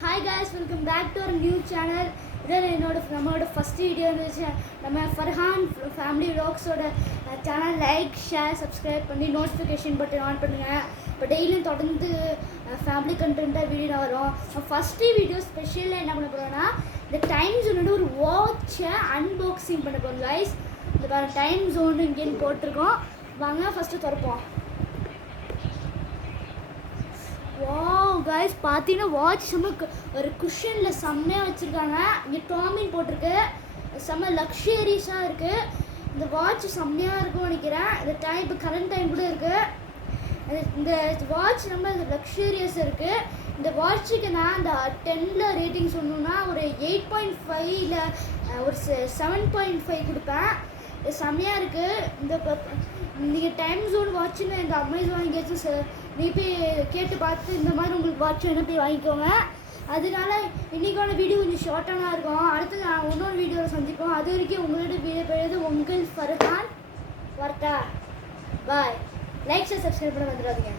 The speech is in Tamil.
Hi guys, welcome back to our new channel. This is our first video. நம்ம ஃபர்ஹான் ஃபேமிலி vlogsோட சேனல் லைக் ஷேர் சப்ஸ்கிரைப் பண்ணி நோட்டிஃபிகேஷன் பட்டன் ஆன் பண்ணுங்க. இப்போ டெய்லியும் தொடர்ந்து ஃபேமிலி கண்டென்ட்டாக வீடியோ வரும். ஃபஸ்ட்டு வீடியோ ஸ்பெஷலாக என்ன பண்ண போகிறோன்னா இந்த டைம் ஜோனோட ஒரு வாட்சை அன்பாக்சிங் பண்ண போகிறோம் கைஸ். இந்த பாருங்க டைம் ஜோன் இங்கேன்னு போட்டிருக்கோம். வாங்க ஃபஸ்ட்டு திறப்போம். வாவ் கைஸ், பார்த்தீங்கன்னா வாட்ச் செம்ம ஒரு குஷனில் செம்மையாக வச்சுருக்காங்க. இங்கே டாமின் போட்டிருக்கு, செம்ம லக்ஸரியஸாக இருக்குது. இந்த வாட்ச் செம்மையாக இருக்கும்னு நினைக்கிறேன். இந்த டைம் இப்போ கரண்ட் டைம் கூட இருக்குது. இந்த வாட்ச் ரொம்ப லக்ஸரியஸ் இருக்குது. இந்த வாட்சுக்கு நான் அந்த 10ல் ரேட்டிங் சொல்லணுன்னா ஒரு 8.5 ஒரு 7.5 கொடுப்பேன். செம்மையாக இருக்குது. இந்த நீங்கள் டைம் ஜோன் வாட்சுன்னு இந்த அமேசான் எங்கேயாச்சும் நீ போய் கேட்டு பார்த்து இந்த மாதிரி உங்களுக்கு வாட்ச் வேணும் போய் வாங்கிக்கோங்க. அதனால இன்றைக்கான வீடியோ கொஞ்சம் ஷார்ட்டாக இருக்கும். அடுத்து நான் இன்னொரு வீடியோவில் சந்திப்போம். அது வரைக்கும் உங்களோட வீடியோ பெய்யுது உங்கள் ஃபர்ஹான். வரட்டா, பாய். லைக் ஷேர் சப்ஸ்கிரைப் பண்ண வந்துடாதீங்க.